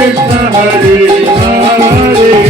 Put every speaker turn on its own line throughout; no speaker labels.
Krishna Hare Hare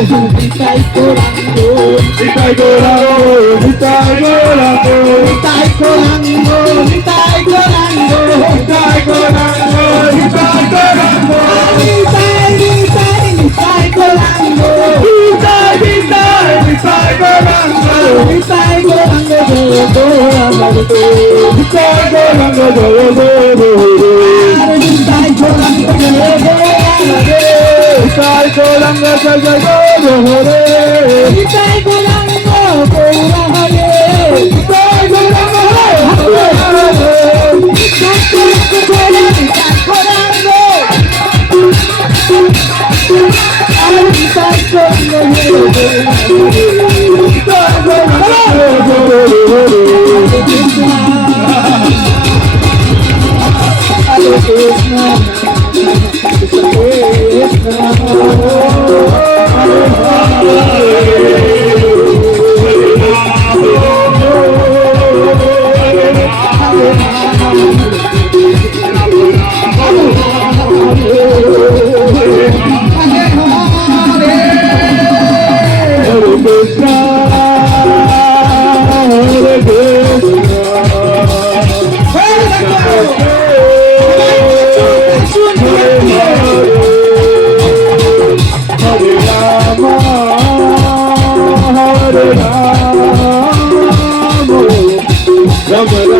ভিতাই কোরাঙ্গ
ভিতাই কোরাঙ্গ ভিতাই কোরাঙ্গ
ভিতাই কোরাঙ্গ ভিতাই কোরাঙ্গ
ভিতাই কোরাঙ্গ ভিতাই কোরাঙ্গ
ভিতাই ভিতাই ভিতাই কোরাঙ্গ
ভিতাই ভিতাই ভিতাই কোরাঙ্গ
ভিতাই কোরাঙ্গ জয়
জয়
আমার ভিতাই কোরাঙ্গ জয়
জয় শহরে। হৃদয় গোলাঙ্গ গৌরা হলে হৃদয় গোলাঙ্গ। Krishna Vamos,